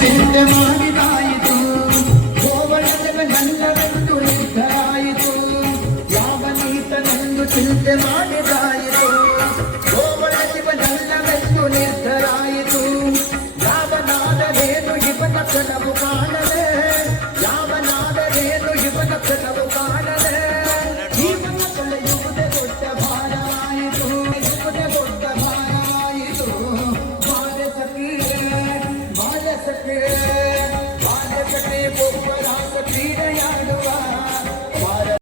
ಚಿಂತೆ ಮಾಡಿದಾಯಿತು ಗೋವಳದ ನಲ್ಲವೆಂದು ನಿರ್ಧಾರಾಯಿತು ಯಾವ ನೀತನೆಂದು ಚಿಂತೆ ಮಾಡಿದಾಯಿತು ಗೋವಳ ಶಿವ ನಲ್ಲವೆಂದು ನಿರ್ಧಾರಾಯಿತು ಯಾವನಾದರೇನು ಇವನ ಕನವು ಕಾಣದೆ again.